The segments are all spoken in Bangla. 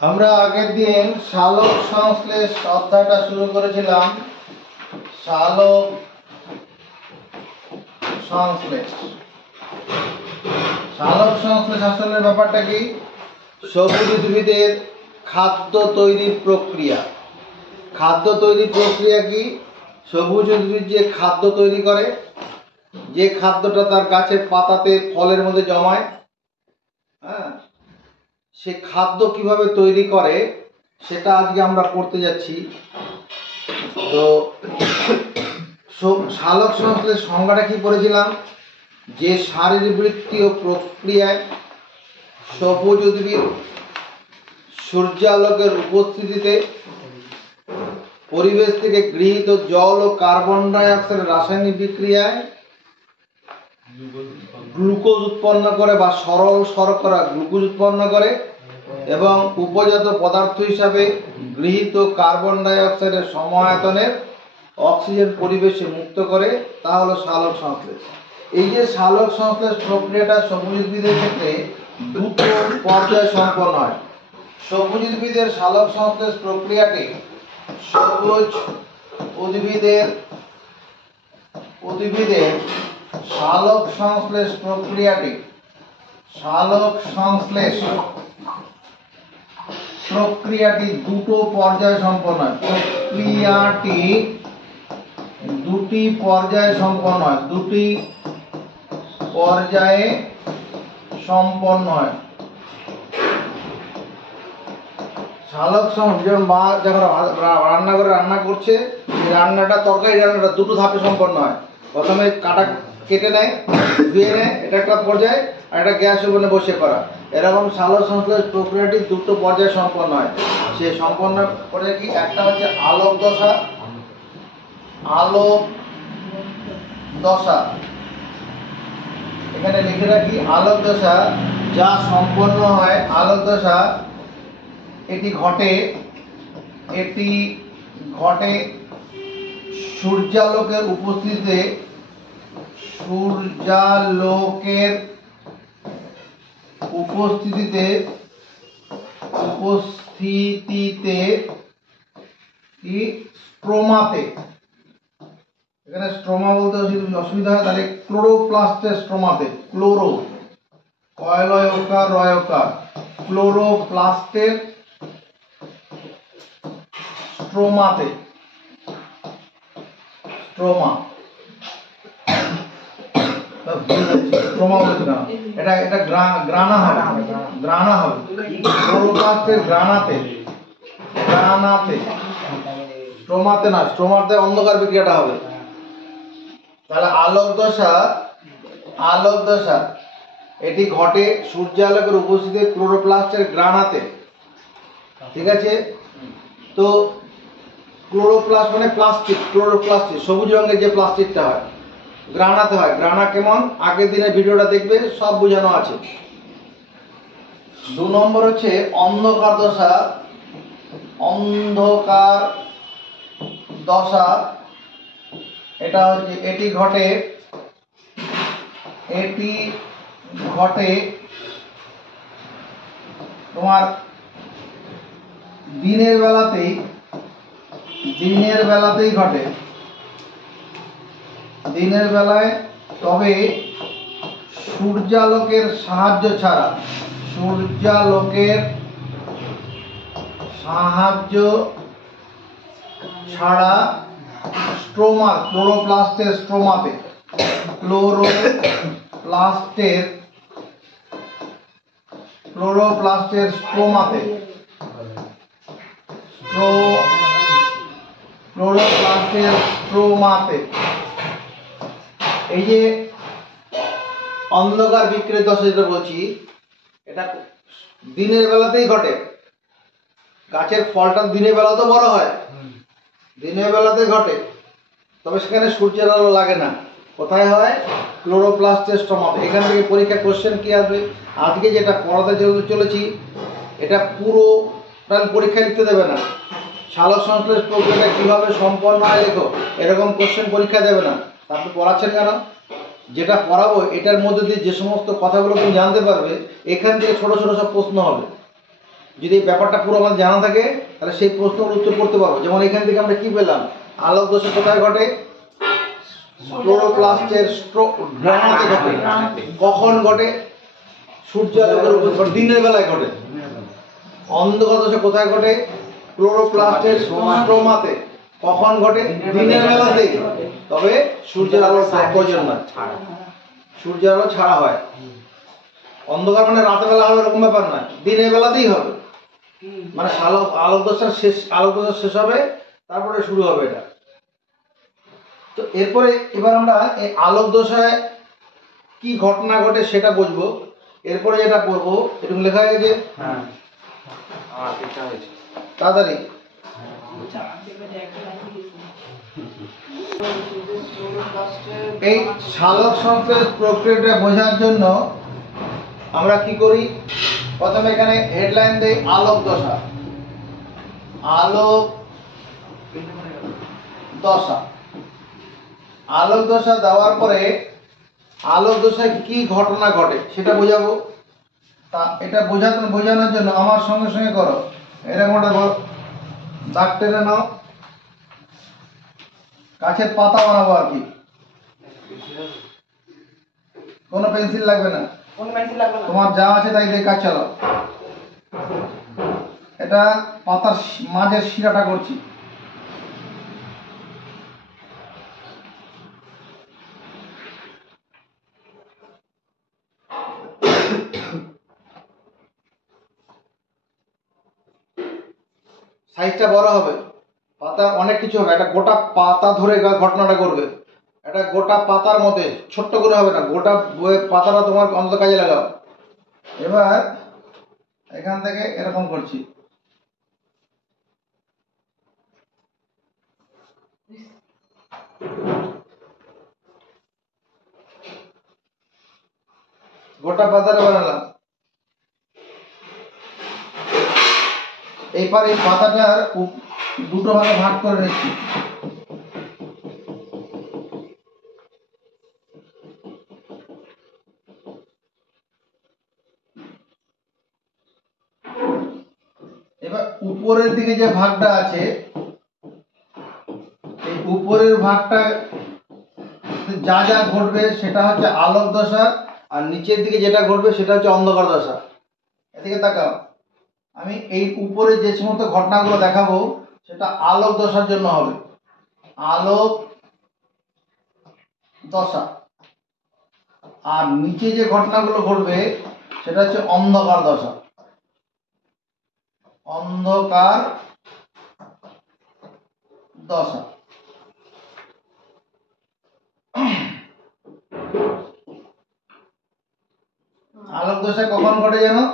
আমরা আগের দিন সালোক সংশ্লেষ অধ্যায়টা শুরু করেছিলাম। সালোক সংশ্লেষ সালোক সংশ্লেষ আসলে ব্যাপারটা কি? সবুজ উদ্ভিদের খাদ্য তৈরির প্রক্রিয়া। খাদ্য তৈরির প্রক্রিয়া কি? সবুজ উদ্ভিদ যে খাদ্য তৈরি করে, যে খাদ্যটা তার গাছের পাতাতে ফলের মধ্যে জমায়, সে খাদ্য কিভাবে তৈরি করে সেটা আজকে আমরা পড়তে যাচ্ছি। তো সালোক সংশ্লেষ সংজ্ঞাটা কি পড়েছিলাম? যে শারীরবৃত্তীয় প্রক্রিয়ায় সবুজ উদ্ভিদ সূর্যালোকের উপস্থিতিতে পরিবেশ থেকে গৃহীত জল ও কার্বন ডাই অক্সাইডের রাসায়নিক বিক্রিয়ায় গ্লুকোজ উৎপন্ন করে বা সরল শর্করা গ্লুকোজ উৎপন্ন করে এবং উপজাত পদার্থ হিসাবে গৃহীত কার্বন ডাই অক্সাইডের সমায়তনের অক্সিজেন পরিবেশে মুক্ত করে, তা হলো সালোক সংশ্লেষ। এই যে সালোক সংশ্লেষ প্রক্রিয়াটা সবুজ উদ্ভিদের ক্ষেত্রে দুটো পর্যায় সম্পন্ন হয়। সবুজ উদ্ভিদের সালোক সংশ্লেষ প্রক্রিয়াটি সবুজ উদ্ভিদের সালোক সংশ্লেষ প্রক্রিয়াটি দুটো পর্যায়ে সম্পন্ন হয়। প্রক্রিয়াটি দুটি পর্যায়ে সম্পন্ন হয়। সালোক সংশ্লেষ যেমন মা যখন রান্নাঘরে রান্না করছে, রান্নাটা তরকারি রান্নাটা দুটো ধাপে সম্পন্ন হয়। প্রথমে কেটে নেয়, ধুয়ে নেয়, এটা একটা পর্যায়, আর একটা গ্যাস ওভেনে বসে করা। এরকম সালোক সংশ্লেষ প্রক্রিয়াটি দুটো পর্যায়ে সম্পন্ন হয়। সে সম্পন্ন পর্যায়ে কি? একটা হচ্ছে আলোক দশা। এখানে লিখে রাখি আলোক দশা যা সম্পন্ন হয়। আলোক দশা এটি ঘটে সূর্যালোকের উপস্থিতিতে স্ট্রোমাতে। এখানে স্ট্রোমা বলতে অসুবিধা হয়, তাহলে ক্লোরোপ্লাস্টের স্ট্রোমাতে। ক্লোরোপ্লাস্টের স্ট্রোমাতে। এটা গ্রানা হবে। ক্লোরোপ্লাস্টের গ্রানাতে। স্ট্রোমাতে না, স্ট্রোমাতে অন্ধকার বিক্রিয়াটা হবে। তাহলে আলোক দশা এটি ঘটে সূর্যালোকের উপস্থিতিতে ক্লোরোপ্লাস্টের গ্রানাতে। ঠিক আছে? তো ক্লোরোপ্লাস্ট মানে প্লাস্টিক। ক্লোরোপ্লাস্টিক সবুজ রঙের যে প্লাস্টিকটা হয়, গ্রানাতে হয়। গ্রানা কেমন? আগের দিনের ভিডিওটা দেখবে, সব বোঝানো আছে। 2 নম্বর হচ্ছে অন্ধকার দশা। এটি ঘটে তোমার দিনের বেলাতেই ঘটে। দিনের বেলায়, তবে সূর্যালোকের সাহায্য ছাড়া ক্লোরোপ্লাস্টের স্ট্রোমাতে এই যে অন্ধকার বিক্রিয়ার দশা যেটা বলছি, এটা দিনের বেলাতেই ঘটে। গাছের ফলটা দিনের বেলা তো বড় হয়, দিনের বেলাতে ঘটে, তবে সেখানে সূর্যের আলো লাগে না। কোথায় হয়? ক্লোরোপ্লাস্টের স্ট্রোমাতে। এখান থেকে পরীক্ষা কোশ্চেন কি আসবে? আজকে যেটা পড়াতে চলেছি এটা পুরো পরীক্ষা লিখতে দেবে না। সালোক সংশ্লেষ প্রক্রিয়াটা কিভাবে সম্পন্ন হয় লেখো, এরকম কোশ্চেন পরীক্ষা দেবে না। আপনি পড়াচ্ছেন কেন? যেটা পড়াবো এটার মধ্যে দিয়ে যে সমস্ত কথাগুলো তুমি জানতে পারবে, এখান থেকে ছোট ছোট সব প্রশ্ন হবে। যদি এই ব্যাপারটা পুরো আমাদের জানা থাকে তাহলে সেই প্রশ্নের উত্তর করতে পারবো। যেমন এখান থেকে আমরা কি পেলাম, আলোক দশা কোথায় ঘটে? ক্লোরোপ্লাস্টের গ্রানাতে ঘটে। কখন ঘটে? সূর্যালোকের উপর, দিনের বেলায় ঘটে। অন্ধকার দশা কোথায় ঘটে? ক্লোরোপ্লাস্টের স্ট্রোমাতে। কখন ঘটে? দিনের বেলাতেই। তবে সূর্যের আলোর প্রয়োজন না, সূর্যের আলো ছাড়া হয়। অন্ধকার মানে রাতের বেলা হবে এরকম ব্যাপার না, দিনের বেলাতেই হবে। মানে আলোক দশা শেষ হবে, তারপরে শুরু হবে এটা। তো এরপরে এবার আমরা এই আলোক দশায় কি ঘটনা ঘটে সেটা বুঝবো। এরপরে যেটা পড়বো, এরকম লেখা হয়ে গেছে, তাড়াতাড়ি। এই সালোক সংশ্লেষ প্রক্রিয়াটা বোঝার জন্য আমরা কি করি, প্রথমে এখানে হেডলাইন দেই আলোক দশা। আলোক দশা, আলোক দশা দেওয়ার পরে আলোক দশায় কি ঘটনা ঘটে সেটা বোঝাবো। তা এটা বোঝানোর জন্য আমার সঙ্গে সঙ্গে করো, এরকম একটা দাগ টেনে নাও, গাছের পাতা বানাবো আর কি। কোনো পেন্সিল লাগবে না, তোমার যা আছে তাই দিয়ে কাজ চালাও। এটা পাতার মাঝের শিরাটা করছি। সাইজটা বড় হবে, পাতা অনেক কিছু হবে। একটা গোটা পাতা ধরে ঘটনাটা করবে, একটা গোটা পাতার মধ্যে, ছোট্ট করে হবে না, গোটা পাতাটা তোমার অন্তত কাজে লাগাও। এবার এখান থেকে এরকম করছি, গোটা পাতাটা বানালাম। এইবার এই পাতাটার দুটো ভাগে ভাগ করে নিচ্ছি। এবার উপরের দিকে যে ভাগটা আছে, এই উপরের ভাগটা যা যা ঘটবে সেটা হচ্ছে আলোক দশা, আর নিচের দিকে যেটা ঘটবে সেটা হচ্ছে অন্ধকার দশা। এদিকে তাকাও, আমি এই উপরে যে সমস্ত ঘটনাগুলো দেখাবো সেটা আলোক দশার জন্য হবে, আলোক দশা। আর নিচে যে ঘটনাগুলো ঘটবে সেটা হচ্ছে অন্ধকার দশা, অন্ধকার দশা। আলোক দশা কখন ঘটে জানো?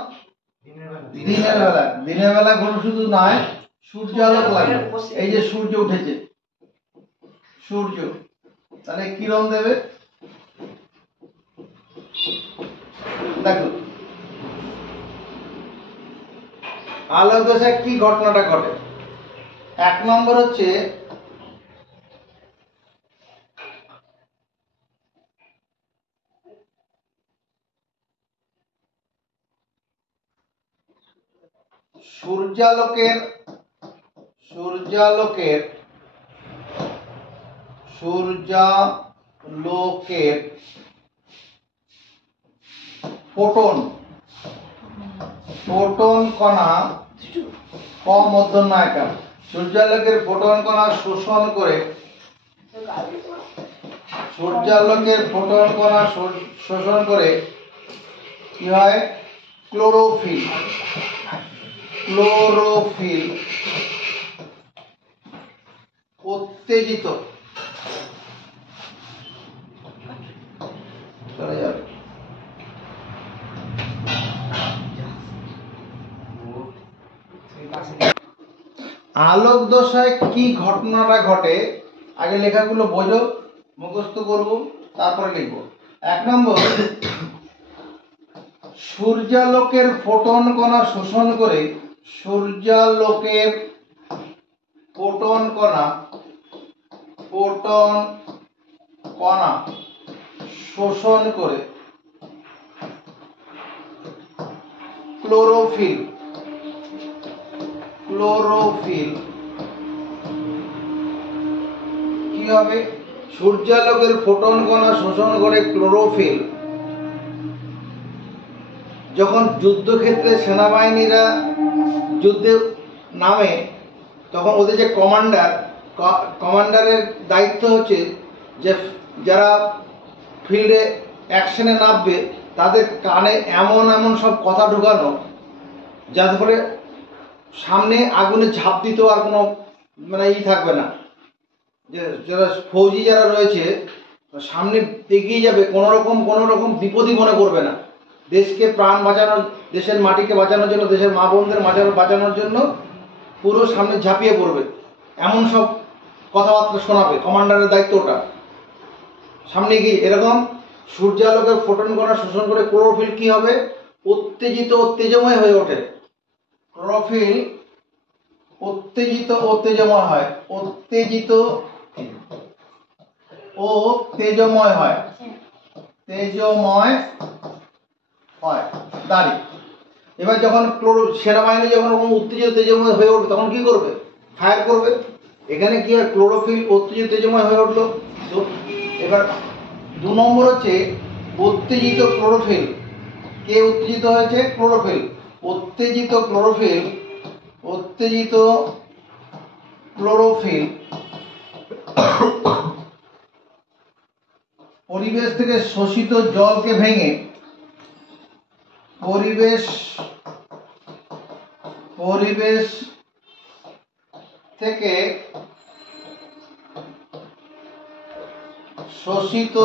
দিনের বেলা। দিনের বেলা ঘটে শুধু নয়, সূর্য আলোক লাগে। এই যে সূর্য উঠেছে, সূর্য তাহলে কিরণ দেবে, দেখো আলোক দশায় কি ঘটনাটা ঘটে। এক নম্বর হচ্ছে সূর্যালোকের ফোটন কণা মধ্যনায়িকা, সূর্যালোকের ফোটন কণা শোষণ করে, কি হয়? ক্লোরোফিল উত্তেজিত চলে যাবে। আলোক দশায় কি ঘটনাটা ঘটে আগে লেখাগুলো বোঝো, মুখস্থ করবো, তারপরে লিখবো। এক নম্বর, সূর্যালোকের ফোটন কণা শোষণ করে, সূর্যালোকের ফোটন কণা শোষণ করে ক্লোরোফিল ক্লোরোফিল কি হবে? সূর্যালোকের ফোটন কণা শোষণ করে ক্লোরোফিল যখন যুদ্ধক্ষেত্রে সেনাবাহিনীরা যুদ্ধে নামে তখন ওদের যে কমান্ডারের দায়িত্ব হচ্ছে যে যারা ফিল্ডে অ্যাকশনে নামবে তাদের কানে এমন এমন সব কথা ঢোকানো যার ফলে সামনে আগুনে ঝাঁপ দিতেও আর কোনো মানে থাকবে না, যে যারা ফৌজি যারা রয়েছে সামনে এগিয়ে যাবে, কোনো রকম বিপদই মনে করবে না। দেশকে প্রাণ বাঁচানোর, দেশের মাটিকে বাঁচানোর জন্য, দেশের মা বোনদের বাঁচানোর জন্য পুরো সামনে ঝাঁপিয়ে পড়বে, এমন সব কথাবার্তা শোনাবে। কমান্ডারের দায়িত্ব ওটা। সামনে গিয়ে এরকম সূর্যালোকের ফোটন কণা শোষণ করে ক্লোরোফিল কি হবে? তেজময় হয়ে ওঠে। ক্লোরোফিল তেজময় হয়, তেজময় হয়, দাঁড়ি। এবার যখন সেনাবাহিনী যখন উত্তেজিত তেজময় হয়ে উঠবে তখন কি করবে? ফায়ার করবে। এখানে কি হয়? ক্লোরোফিল উত্তেজিত তেজময় হয়ে উঠলো। তো এবার 2 নম্বর হচ্ছে উত্তেজিত ক্লোরোফিল। কে উত্তেজিত হয়েছে? ক্লোরোফিল। উত্তেজিত ক্লোরোফিল পরিবেশ থেকে শোষিত জলকে ভেঙে পরিবেশ থেকে শোষিত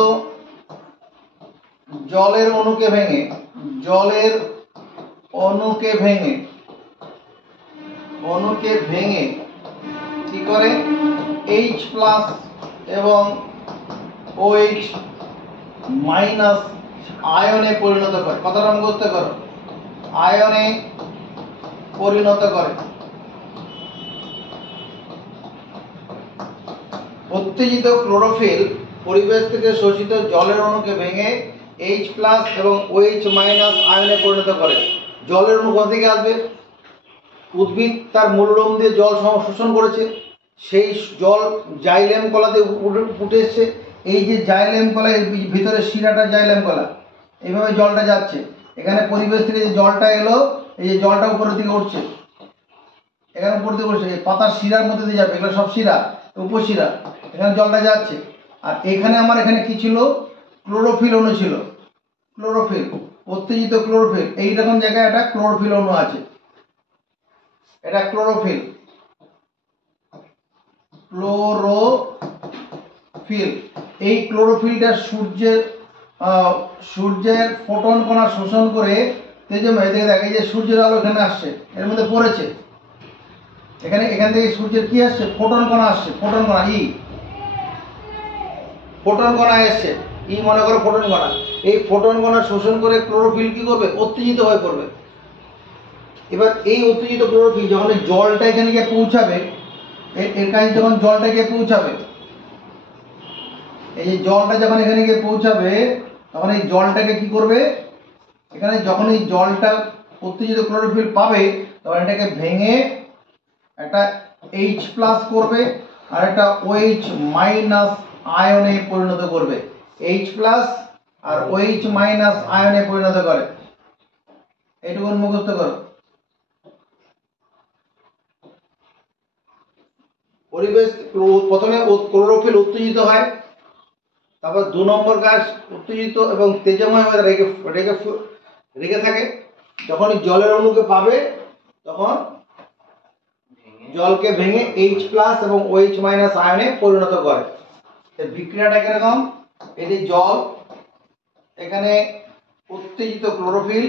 জলের অণুকে ভেঙে কি করে? H+ এবং OH- আয়নে পরিণত করে। কথাটা মুখস্থ করো, আয়নে পরিণত করে। উত্তেজিত ক্লোরোফিল পরিবেশ থেকে শোষিত জলের অণুকে ভেঙে H+ এবং OH- আয়নে পরিণত করে। জলের অণু কোথা থেকে আসবে? উদ্ভিদ তার মূললোম দিয়ে জল শোষণ করেছে, সেই জল জাইলেম কলাতে উঠে এসছে। এই যে জাইলেম কলা, এর ভিতরে শিরাটা জাইলেম কলা, এইভাবে জলটা যাচ্ছে। এখানে পরিবেশ থেকে যে জলটা এলো, এই যে জলটা উপরের দিকে উঠছে, এখানে উপর দিকে উঠছে, এই পাতার শিরার মধ্যে দিয়ে যাবে, এগুলো সব শিরা, উপশিরা। এখানে জলটা যাচ্ছে। আর এখানে আমার এখানে কি ছিল? ক্লোরোফিল অণু ছিল। ক্লোরোফিল, উত্তেজিত ক্লোরোফিল। এইরকম জায়গায় একটা ক্লোরোফিল অণু আছে, এটা ক্লোরোফিল। এই ক্লোরোফিলটা সূর্যের ফোটন কণা শোষণ করে তেজময়। দেখে যে সূর্যের আলো এখানে আসছে, এর মধ্যে পড়েছে। এখান থেকে সূর্যের কি আসছে? ফোটন কণা আসছে। ফোটন কণা এসছে, মনে করো ফোটন কণা। এই ফোটন কণা শোষণ করে ক্লোরোফিল কি করবে? উত্তেজিত হয়ে পড়বে। এবার এই উত্তেজিত ক্লোরোফিল যখন এই জলটা এখানে গিয়ে পৌঁছাবে, এর কাছে যখন জলটা গিয়ে পৌঁছাবে, এই যে জলটা যখন এখানে গিয়ে পৌঁছাবে তখন এই জলটাকে কি করবে? এখানে যখন এই জলটা উত্তেজিত ক্লোরোফিল পাবে তখন এটাকে ভেঙে একটা H+ করবে আর একটা OH- আয়নে পরিণত করবে। H+ আর OH- আয়নে পরিণত করে। এইটুকু মুখস্থ করো। পরিবেশ প্রথমে ক্লোরোফিল উত্তেজিত হয়, তারপর 2 নম্বর কাজ উত্তেজিত এবং তেজময় হয়ে রেখে থাকে। যখন জলের অণুকে পাবে তখন জলকে ভেঙে H+ এবং OH- আয়নে পরিণত করে। এই বিক্রিয়াটা কিরকম? এই যে জল, এখানে উত্তেজিত ক্লোরোফিল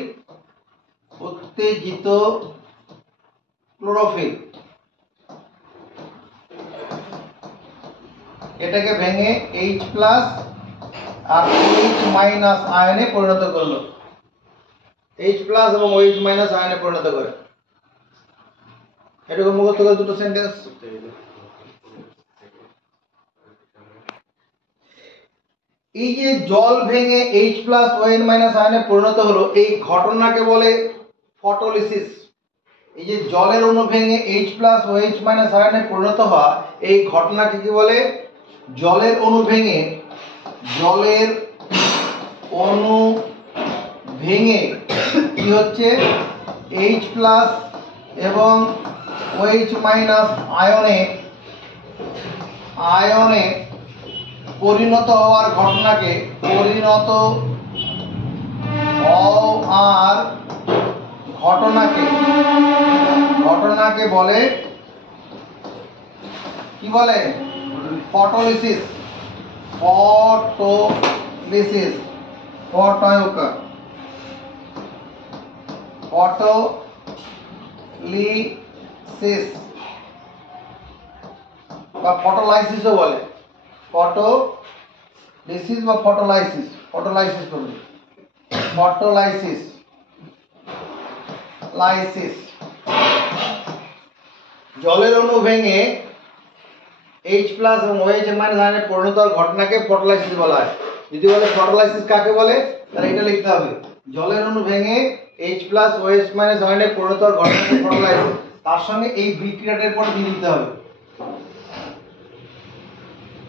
এটাকে ভেঙে H+ আর OH- আয়নে পরিণত করলো। H+ এবং OH- আয়নে পরিণত করে। এটুকু মুখস্থ করে দুটো সেন্টেন্স। এই যে জল ভেঙে H+ OH- আয়নে পরিণত হলো, এই ঘটনাকে বলে ফটোলিসিস। এই যে জলের অণু ভেঙে H প্লাস OH মাইনাস আয়নে পরিণত হওয়া এই ঘটনাকে কি বলে? জলের অণু ভেঙে কি হচ্ছে H প্লাস এবং OH মাইনাস আয়নে পরিণত হওয়ার ঘটনাকে ঘটনাকে বলে কি বলে? ফটোলিসিস। বা ফটোলাইসিসও বলে। ফটোলিসিস বা ফটোলাইসিস করবে। জলের অণু ভেঙে H প্লাস এবং OH মাইনাস আয়নে পরিণত হওয়ার ঘটনাকে ফটোলাইসিস বলা হয়। যদি বলে ফটোলাইসিস কাকে বলে, তাহলে এটা লিখতে হবে, জলের অণু ভেঙে H প্লাস OH মাইনাস আয়নে পরিণত হওয়ার ঘটনাকে ফটোলাইসিস, তার সঙ্গে এই বিক্রিয়াটার পর দিয়ে দিতে হবে।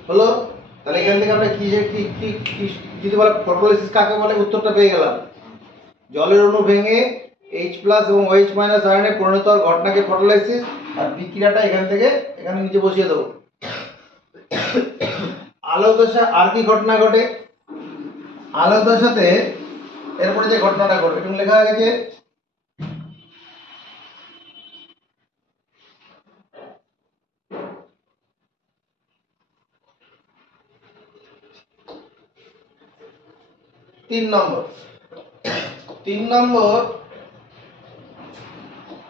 হলো? তাহলে এখান থেকে আমরা কি যদি বলে ফটোলাইসিস কাকে বলে, উত্তরটা পেয়ে গেলাম। জলের অণু ভেঙে H প্লাস এবং OH মাইনাস আয়নে পরিণত হওয়ার ঘটনাকে ফটোলাইসিস, আর বিক্রিয়াটা এখানে নিচে বসিয়ে দেবো। আলোক দশা আর কি ঘটনা ঘটে? আলোক দশাতে এরপরে যে ঘটনাটা ঘটে এটা লেখা হয়ে গেছে। তিন নম্বর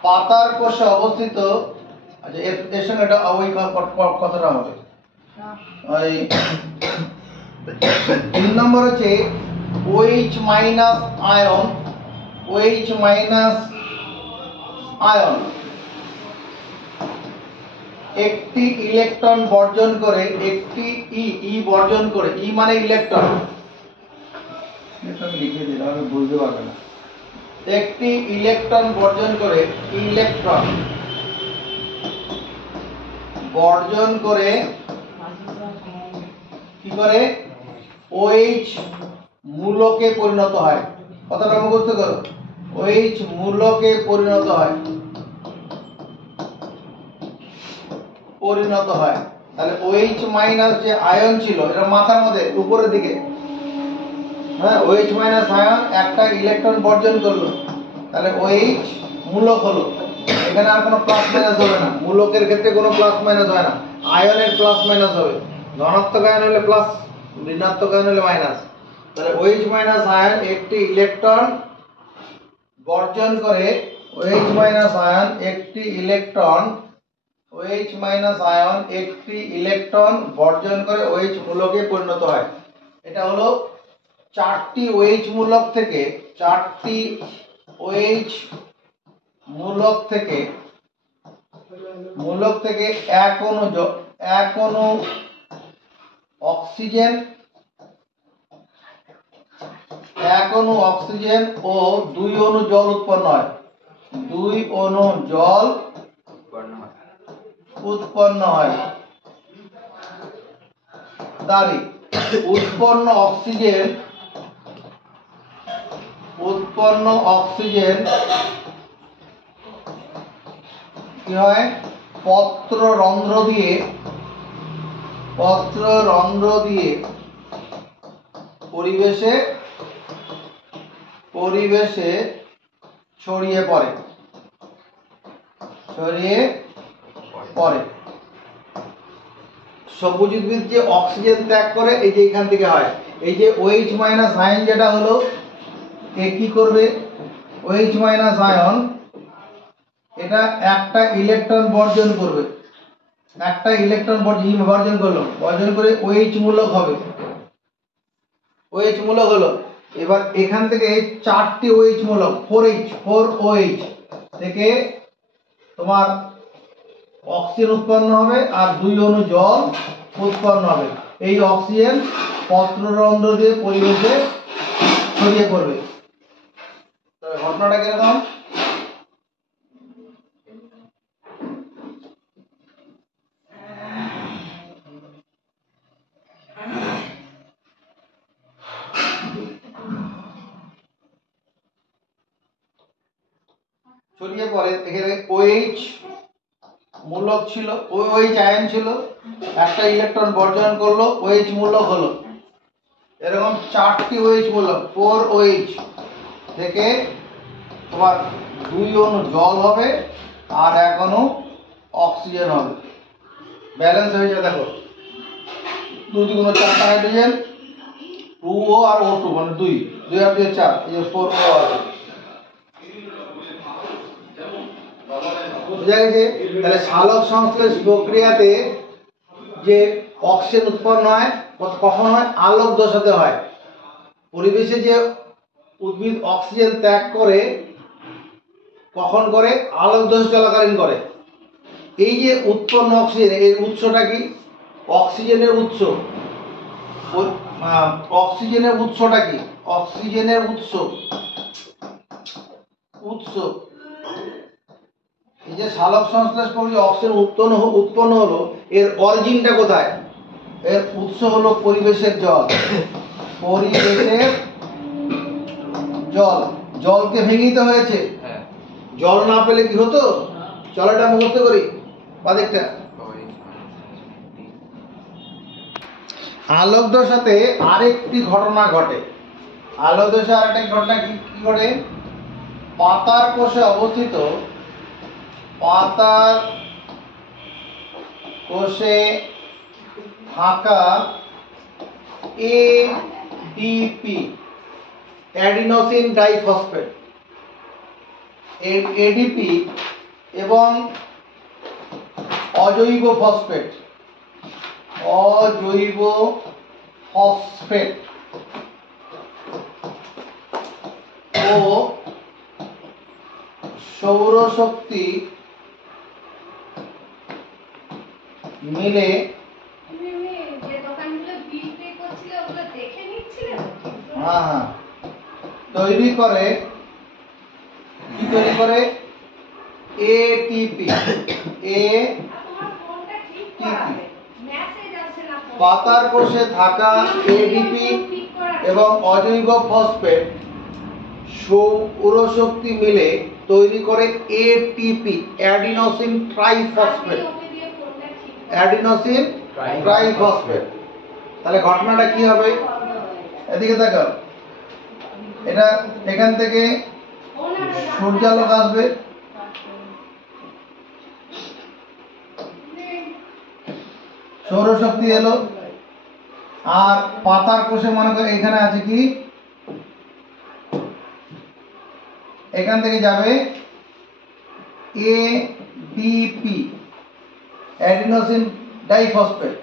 পাতার কোষে অবস্থিত। আচ্ছা, এর সঙ্গে এটা ওই কথাটা হবে। ওই 3 নম্বর হচ্ছে OH মাইনাস আয়ন একটি ইলেকট্রন বর্জন করে, ই মানে ইলেকট্রন, আমি লিখে দিলাম, আমি বুঝতে পারবে না। একটি ইলেকট্রন বর্জন করে কি করে? OH মূলকে পরিণত হয়। কথাটা মুখস্থ করো, OH মূলকে পরিণত হয়। তাহলে OH মাইনাস যে আয়ন ছিল, এটা মাথার মধ্যে উপরের দিকে, হ্যাঁ, OH মাইনাস আয়ন একটা ইলেকট্রন বর্জন করলো, তাহলে OH মূলক হলো। এখানে আর কোনো প্লাস মাইনাস হবে না। মূলকের ক্ষেত্রে কোনো প্লাস মাইনাস হয় না, আয়নের প্লাস মাইনাস হবে। ধনাত্মক আয়ন হলে প্লাস, ঋণাত্মক আয়ন হলে মাইনাস। তাহলে OH মাইনাস আয়ন একটি ইলেকট্রন বর্জন করে, OH মাইনাস আয়ন একটি ইলেকট্রন বর্জন করে OH মূলকে পরিণত হয়। এটা হলো 4টি OH মূলক থেকে এক অণু অক্সিজেন ও 2 অণু জল উৎপন্ন হয়। দাঁড়ি উৎপন্ন অক্সিজেন কি হয়? পত্ররন্ধ্র দিয়ে পরিবেশে ছড়িয়ে পড়ে। সবুজ উদ্ভিদ যে অক্সিজেন ত্যাগ করে, এই যে এখান থেকে হয়। এই যে OH মাইনাস আয়ন যেটা হলো, এ কি করবে? OH মাইনাস আয়ন এটা একটা ইলেকট্রন বর্জন করবে, বর্জন করে OH মূলক হবে। এবার এখান থেকে 4টি OH মূলক 4OH থেকে তোমার অক্সিজেন উৎপন্ন হবে আর 2 অণু জল উৎপন্ন হবে। এই অক্সিজেন পত্ররন্ধ্র দিয়ে পরিবেশে ছড়িয়ে পড়বে। তাহলে ঘটনাটা কিরকম? ছড়িয়ে পড়ে এখানে OH মূলক ছিল, OH আয়ন ছিল, একটা ইলেকট্রন বর্জন করলো, OH মূলক হলো। এরকম 4টি OH মূলক 4OH থেকে তোমার 2 অণু জল হবে আর 1 অণু অক্সিজেন হবে। ব্যালেন্স হয়ে যাবে। দেখো 2 2 4টা হাইড্রোজেন, 2O আর O2 মানে 2 2 আর 2 4, এই যে 4O আছে। বুঝা গেছে? তাহলে সালোক সংশ্লেষ প্রক্রিয়াতে যে অক্সিজেন উৎপন্ন হয় কখন হয়? আলোক দশাতে হয়। পরিবেশে যে উদ্ভিদ অক্সিজেন ত্যাগ করে কখন করে? আলোক দশা চলাকালীন করে। এই যে উৎপন্ন অক্সিজেন, এর উৎসটা কি? অক্সিজেনের উৎস। অক্সিজেনের উৎসটা কি? অক্সিজেনের উৎস এই যে সালোক সংশ্লেষ প্রক্রিয়া অক্সিজেন উৎপন্ন হলো, এর অরিজিনটা কোথায়? এর উৎস হলো পরিবেশের জল। পরিবেশের জল, জলকে ভেঙে দিতে হয়েছে। জল না পেলে কি হতো? চলাটা মুখস্থ করি বাদিকটা। আলোক দশাতে আরেকটি ঘটনা ঘটে। আলোক দশা আরেকটি ঘটনা কি ঘটে? পাতার কোষে অবস্থিত, পাতার কোষে থাকা ADP অ্যাডিনোসিন ডাইফসফেট, ADP এবং অজৈব ফসফেট ও সৌরশক্তি মিলে তৈরি করে কি? তৈরি করে ATP। পাতার কোষে থাকা ADP এবং অজৈব ফসফেট সৌরশক্তি মিলে তৈরি করে ATP adenosine triphosphate. Adenosine triphosphate. তাহলে ঘটনাটা কি হবে? এদিকে দেখো, এটা এখান থেকে সূর্যালোক আসবে, সৌরশক্তি এলো, আর পাতার কোষে মনে করে এখানে আছে কি? এখান থেকে যাবে ADP অ্যাডিনোসিন ডাইফসফেট,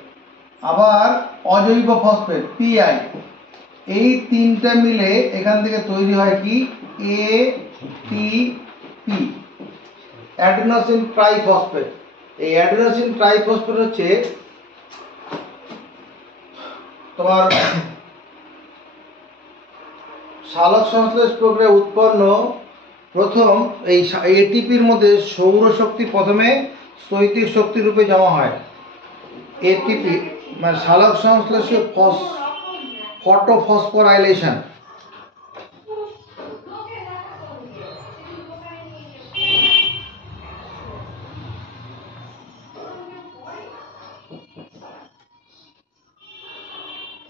আবার অজৈব ফসফেট PI। এই তিনটা মিলে এখান থেকে তৈরি হয় কি? ATP adenosine triphosphate. এই অ্যাডিনোসিন ট্রাইফসফেট হচ্ছে তোমার সালোক সংশ্লেষ প্রক্রিয়ায় উৎপন্ন প্রথম এই ATPর মধ্যে সৌরশক্তি প্রথমে স্থৈতিক শক্তি রূপে জমা হয়। ATP মানে সালোক সংশ্লেষ ফটোফসফোরাইলেশন।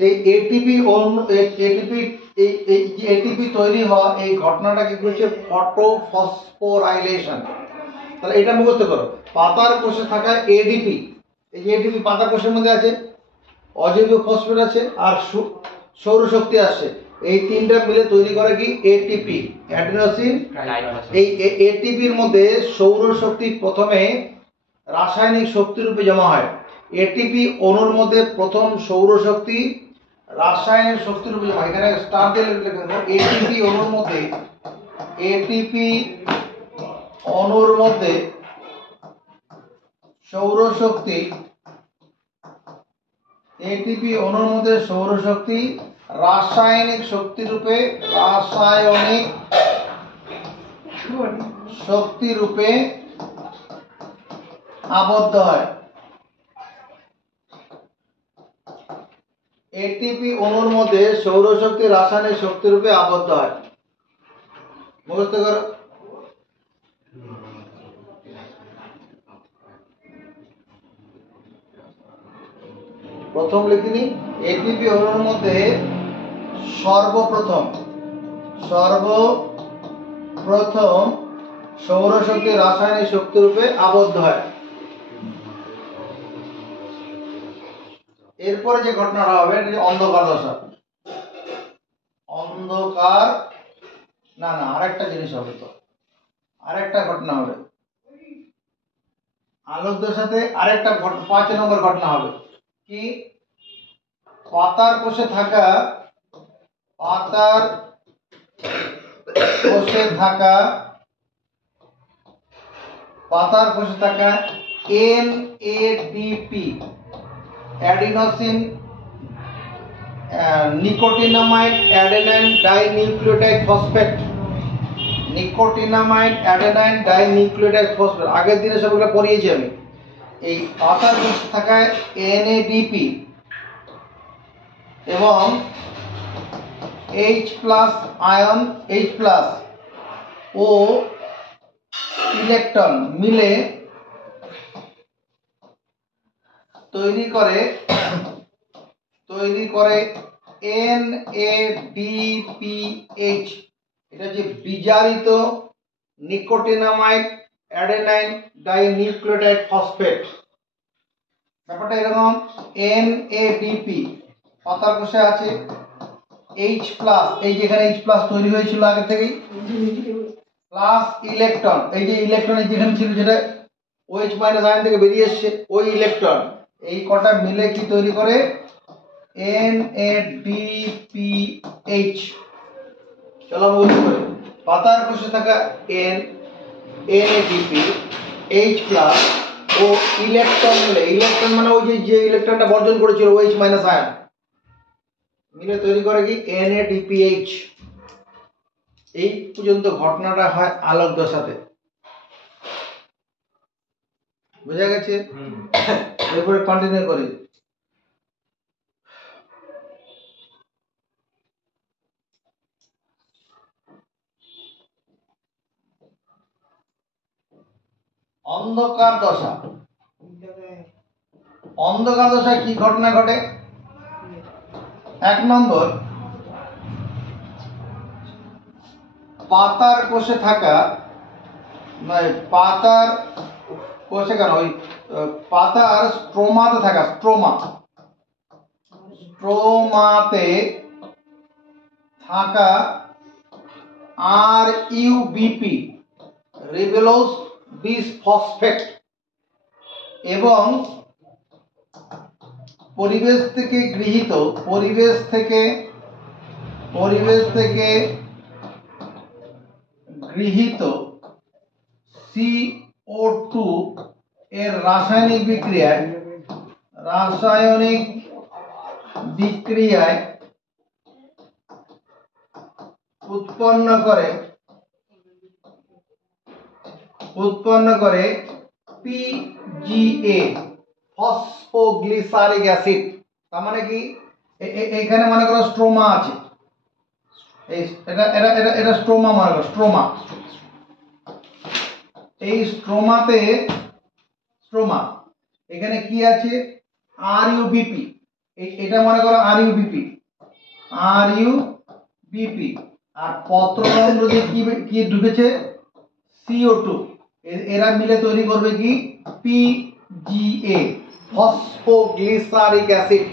এই ATP তৈরি হওয়া এই ঘটনাটাকে কি হচ্ছে? ফটোফসফোরাইলেশন। তাহলে এটা মুখস্থ করো। পাতার কোষে থাকা ADP, এই যে ADP পাতার কোষের মধ্যে আছে, অজৈব ফসফেট আছে আর সৌরশক্তি আছে। এই তিনটা মিলে তৈরি করে কি? ATP adenosine. এই ATPর মধ্যে সৌরশক্তি প্রথমে রাসায়নিক শক্তি রূপে জমা হয়। ATP অণুর মধ্যে প্রথম সৌরশক্তি রাসায়নিক শক্তি রূপে জমা হয়। এখানে স্টার দিয়ে লিখে দেবো। ATP অণুর মধ্যে সৌরশক্তি, ATP অণুর মধ্যে সৌরশক্তি রাসায়নিক শক্তি রূপে আবদ্ধ হয়। ATP অণুর মধ্যে সৌরশক্তি রাসায়নিক শক্তি রূপে আবদ্ধ হয়। মুখস্থ করো। প্রথম লিখিনি। এটিপি অণুর মধ্যে সর্বপ্রথম সৌরশক্তি রাসায়নিক শক্তি রূপে আবদ্ধ হয়। এরপরে যে ঘটনাটা হবে এটা অন্ধকার দশা। অন্ধকার না আরেকটা জিনিস হবে, তো আরেকটা ঘটনা হবে আলোক দশাতে। আরেকটা 5 নম্বর ঘটনা হবে কি, পাতার কোষে থাকা NADP adenosine nicotinamide adenine dinucleotide phosphate. আগের দিনে সবগুলো পড়িয়েছি আমি। এই পাতার কোষে থাকা NADP এবং H+ আয়ন H+ ও ইলেকট্রন মিলে তৈরি করে NADPH। এটা যে বিজারিত নিকোটিনামাইড অ্যাডেনাইন ডাইনিউক্লিওটাইড ফসফেট। ব্যাপারটা এরকম, NADP পাতার কোষে আছে, H+, এই যেখানে H+ তৈরি হয়েছিল আগে থেকেই, প্লাস ইলেকট্রন, এই যে ইলেকট্রন যেখানে ছিল যেটা OH- আয়ন থেকে বেরিয়ে এসছে, ওই ইলেকট্রন এই কটা মিলে কি তৈরি করে NADPH। চলো বলতে পারি, পাতার কোষে থাকা NADP H+ ও ইলেকট্রন মিলে, ইলেকট্রন মানে ওই যে ইলেকট্রনটা বর্জন করেছিল OH- আয়ন মিলে তৈরি করে কি NADPH। এই পর্যন্ত ঘটনাটা হয় আলোক দশাতে। বুঝা গেছে? এরপরে কন্টিনিউ করি। অন্ধকার দশায় কি ঘটনা ঘটে? 1 নম্বর, পাতার কোষে থাকা পাতার স্ট্রোমাতে থাকা স্ট্রোমাতে থাকা RUBP রিবেলোজ বিসফসফেট এবং পরিবেশ থেকে গৃহীত CO2 এর রাসায়নিক বিক্রিয়ায় উৎপন্ন করে PGA ফসফোগ্লিসারিক অ্যাসিড। তার মানে কি, এখানে মনে করো স্ট্রোমা আছে, এটা স্ট্রোমা, মনে করো স্ট্রোমা। এই স্ট্রোমা এখানে কি আছে RUBP, এটা মনে করো RUBP আর পত্ররন্ধ্র দিয়ে কি ঢুকেছে CO2, এরা মিলে তৈরি করবে কি PGA ফসফোগ্লিসারিক অ্যাসিড।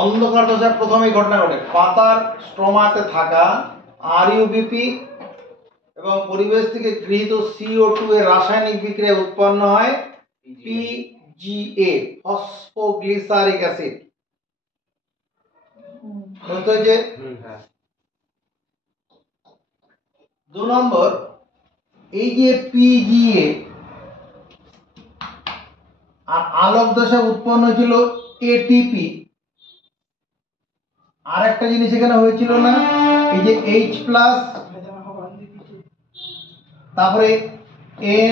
অন্ধকার দশার প্রথমেই ঘটনা ঘটে, পাতার স্ট্রোমাতে থাকা RUBP এবং পরিবেশ থেকে গৃহীত CO2 এর রাসায়নিক বিক্রিয়ায় উৎপন্ন হয় PGA ফসফোগ্লিসারিক অ্যাসিড। বুঝতে হয়েছে? 2 নম্বর, এই যে PGA আর আলোক দশায় উৎপন্ন হয়েছিল ATP। আর একটা জিনিস এখানে হয়েছিল না, এই যে H+, তারপরে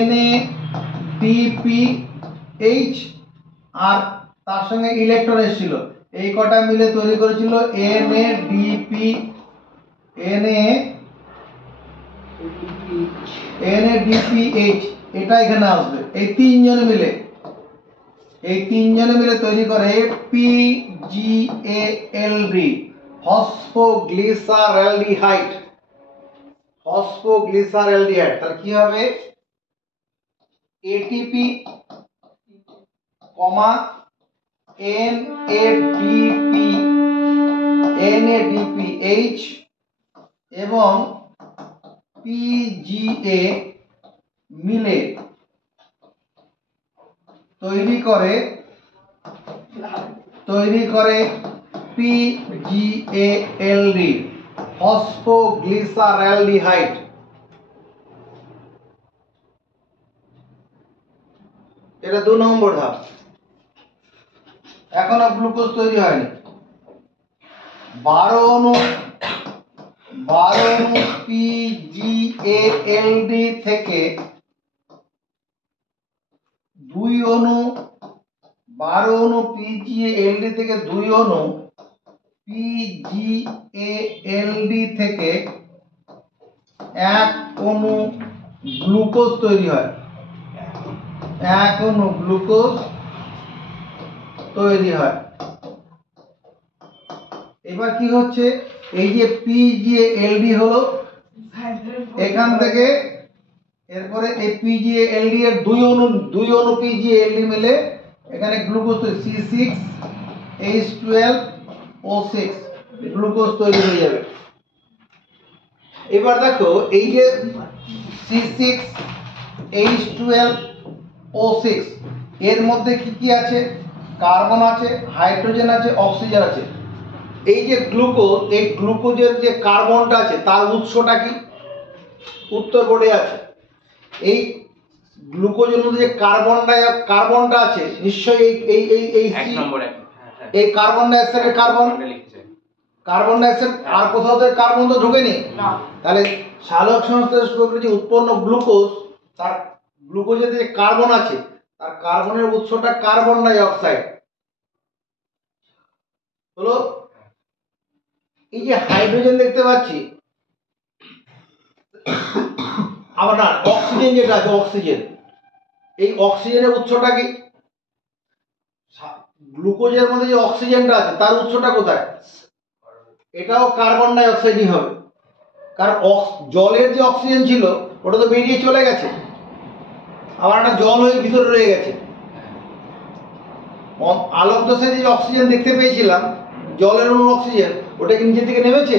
NADPH আর তার সঙ্গে ইলেকট্রন এসেছিল, এই কটা মিলে তৈরি করেছিল NADPH। এটা এখানে আসবে, এই তিনজন মিলে এই তিনজনে মিলে তৈরি করে পিজিএএলডি, ফসফোগ্লিসারেলডিহাইড। ফসফোগ্লিসারেলডিহাইড তাহলে কি হবে? এটিপি কমা NADPH এবং PGA মিলে তৈরি করে PGALD, ফসফোগ্লিসারেলডিহাইড। এটা 2 নম্বর ধাপ। এখনো গ্লুকোজ তৈরি হয়নি। 12 অণু PGALD থেকে 2 অণু 12 অণু PGALD থেকে 2 অণু PGALD থেকে 1 অণু গ্লুকোজ তৈরি হয়। 1 অণু গ্লুকোজ তৈরি হয়। এবার কি হচ্ছে? এই যে PGALD হলো, এখান থেকে এরপরে এই PGALD এর 2 অণু PGALD মিলে এখানে গ্লুকোজ তৈরি, C6H12O6 গ্লুকোজ তৈরি হয়ে যাবে। এবার দেখো এই যে C6H12O6 এর মধ্যে কি কি আছে? কার্বন আছে, হাইড্রোজেন আছে, অক্সিজেন আছে। এই যে গ্লুকোজ, এই গ্লুকোজের যে কার্বনটা আছে তার উৎসটা কি? উত্তর বোর্ডে আছে। এই গ্লুকোজের মধ্যে যে কার্বনটা আছে নিশ্চয়ই এই এই কার্বন ডাই অক্সাইডের কার্বন ডাই অক্সাইড আর কোথাও তো কার্বন তো ঢোকেনি না। তাহলে সালোক সংশ্লেষ প্রক্রিয়ায় যে উৎপন্ন গ্লুকোজ, তার গ্লুকোজের যে কার্বন আছে তার কার্বনের উৎসটা কার্বন ডাই অক্সাইড হলো। এই যে হাইড্রোজেন দেখতে পাচ্ছি, আবার না, অক্সিজেন যেটা আছে, অক্সিজেন, এই অক্সিজেনের উৎসটা কি? গ্লুকোজের মধ্যে যে অক্সিজেনটা আছে তার উৎসটা কোথায়? এটাও কার্বন ডাই অক্সাইডই হবে, কারণ জলের যে অক্সিজেন ছিল ওটা তো বেরিয়ে চলে গেছে, আবার একটা জল হয়ে ভিতরে রয়ে গেছে। আলোক দশায় যে অক্সিজেন দেখতে পেয়েছিলাম, জলের অণু অক্সিজেন, ওটা কি নিচে থেকে নেমেছে?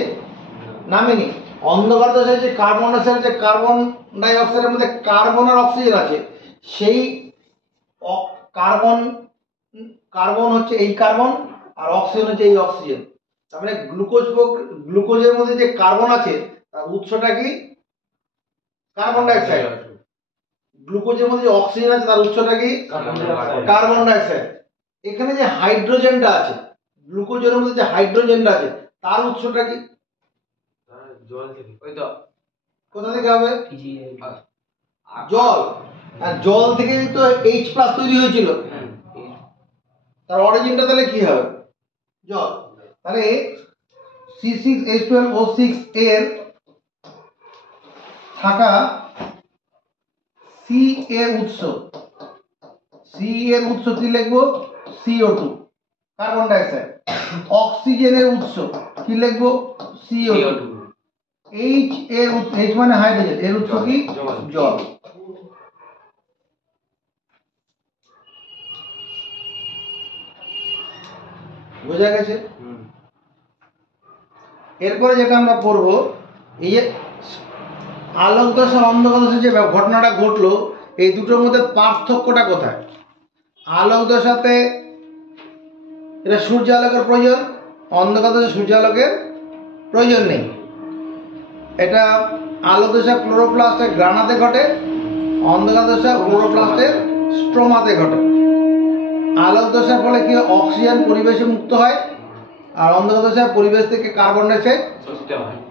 নামেনি। অন্ধকার দশায় যে কার্বন ডাই, যে কার্বন ডাই অক্সাইডের মধ্যে কার্বন আর অক্সিজেন আছে, সেই কার্বন হচ্ছে এই কার্বন আর অক্সিজেন হচ্ছে এই অক্সিজেন। তার মানে গ্লুকোজের মধ্যে যে কার্বন আছে তার উৎসটা কি? Carbon die oxide. গ্লুকোজের মধ্যে যে অক্সিজেন আছে তার উৎসটা কি? Carbon die oxide. এখানে যে হাইড্রোজেনটা আছে, গ্লুকোজের মধ্যে যে হাইড্রোজেনটা আছে তার উৎসটা কি? জল থেকে। ওই তো কোথা থেকে হবে? জল। আর জল থেকে তো H+ তৈরি হয়েছিল, তার অরিজিনটা তাহলে কি হবে? জল। তাহলে C6H12O6 এর থাকা C এর উৎস, কি লিখবো? CO2 carbon die oxide. অক্সিজেনের উৎস কি লিখবো? CO2। H মানে হাইড্রোজেন, এর উৎস কি? জল। বোঝা গেছে? এরপরে যেটা আমরা পড়ব, এই যে আলোক দশা অন্ধকার দশা যে ঘটনাটা ঘটলো, এই দুটোর মধ্যে পার্থক্যটা কোথায়? আলোক দশাতে এটা সূর্য আলোকের প্রয়োজন, অন্ধকার দশা সূর্য আলোকের প্রয়োজন নেই। এটা আলোক দশা ক্লোরোপ্লাস্টের গ্রানাতে ঘটে, অন্ধকার দশা ক্লোরোপ্লাস্টের স্ট্রোমাতে ঘটে। আলোক দশার ফলে কি অক্সিজেন পরিবেশে মুক্ত হয়, আর অন্ধকার দশায় পরিবেশ থেকে কার্বন ডাই অক্সাইড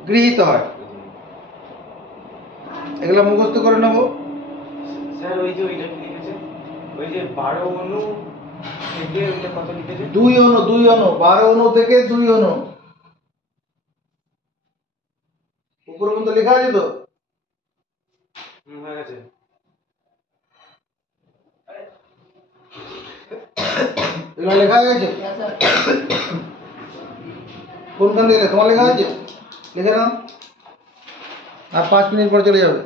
গৃহীত হয়। এগুলো মুখস্থ করে নেব। স্যার ওই যে ওইটা কি লিখেছে? ওই যে 12 অণু থেকে ওইটা কত লিখেছে? 2 অণু 12 অণু থেকে 2 অণু। উপরে পর্যন্ত লেখা আছে তো? হয়ে গেছে। এগুলো লেখা হয়ে গেছে? কোনখান থেকে তোমার লেখা হয়েছে? লিখে নাও, আর 5 মিনিট পর চলে যাবে।